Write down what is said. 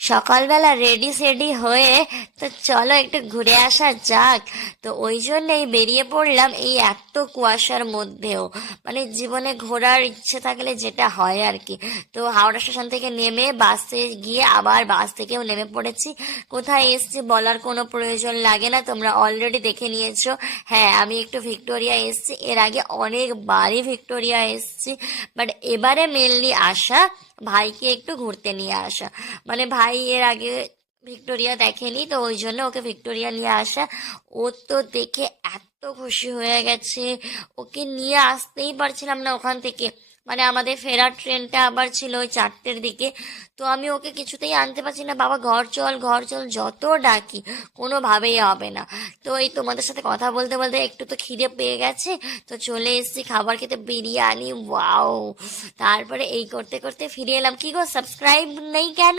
সকালবেলা রেডি সেডি হয়ে তো চলো একটু ঘুরে আসা যাক। তো ওই জন্যই বেরিয়ে পড়লাম এই এত কুয়াশার মধ্যেও। মানে জীবনে ঘোরার ইচ্ছে থাকলে যেটা হয় আর কি। তো হাওড়া স্টেশন থেকে নেমে বাসে গিয়ে আবার বাস থেকেও নেমে পড়েছি। কোথায় এসছি বলার কোনো প্রয়োজন লাগে না, তোমরা অলরেডি দেখে নিয়েছো। হ্যাঁ, আমি একটু ভিক্টোরিয়া এসছি, এর আগে অনেকবারই ভিক্টোরিয়া এসছি, বাট এবারে মেনলি আসা ভাইকে একটু ঘুরতে নিয়ে আসা। মানে ভাই এর আগে ভিক্টোরিয়া দেখেনি, তো ওই জন্য ওকে ভিক্টোরিয়া নিয়ে আসা। ও তো দেখে এত খুশি হয়ে গেছে, ওকে নিয়ে আসতেই পারছিলাম না ওখান থেকে। মানে আমাদের ফেরার ট্রেনটা আবার ছিল ওই 4টের দিকে। তো আমি ওকে কিছুতেই আনতে পারছি না, বাবা ঘর চল ঘর চল যত ডাকি কোনোভাবেই হবে না। তো এই তোমাদের সাথে কথা বলতে বলতে একটু তো খিদে পেয়ে গেছে, তো চলে এসেছি খাবার খেতে, বিরিয়ানি, ওয়াও। তারপরে এই করতে করতে ফিরে এলাম। কি গো, সাবস্ক্রাইব নেই কেন?